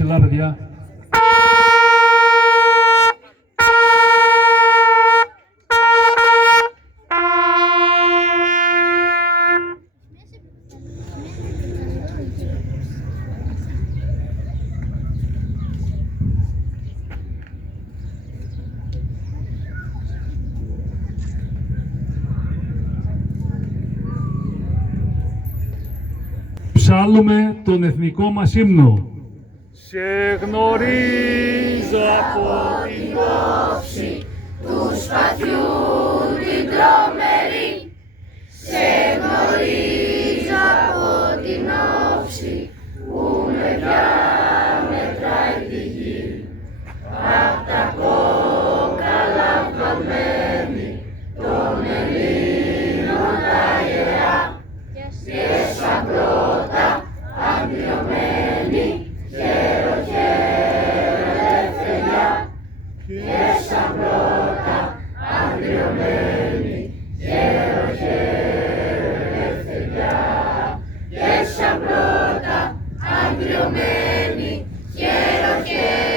ψηλά, παιδιά. Ψάλλουμε τον εθνικό μας ύμνο. Σε γνωρίζω από την όψη του σπαθιού την τρομερή. Σε γνωρίζω από την όψη που με διαμετράει τη γη. Απ' τα κόκαλα βγαλμένη των Ελλήνων τα ιερά και σαν πρώτα αγριωμένη χαίρο χαίρο ελευθεριά και σαν πρώτα αγριωμένη χαίρο χαίρο ελευθεριά και σαν πρώτα αγριωμένη χαίρο χαίρο